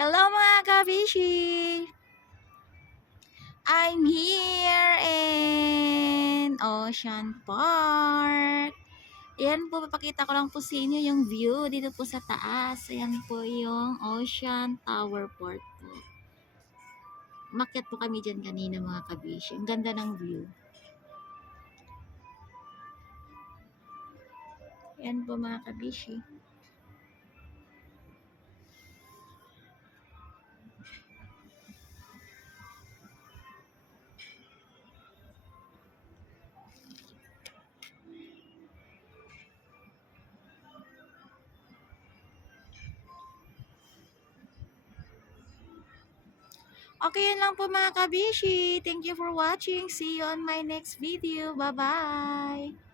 Hello mga kabishi! I'm here in Ocean Park. Ayan po, papakita ko lang po sa inyo yung view dito po sa taas. Ayan po yung Ocean Tower Port po. Umakyat po kami dyan kanina mga kabishi. Ang ganda ng view. Ayan po mga kabishi. Okay, yun lang po mga kabishi. Thank you for watching. See you on my next video. Bye-bye!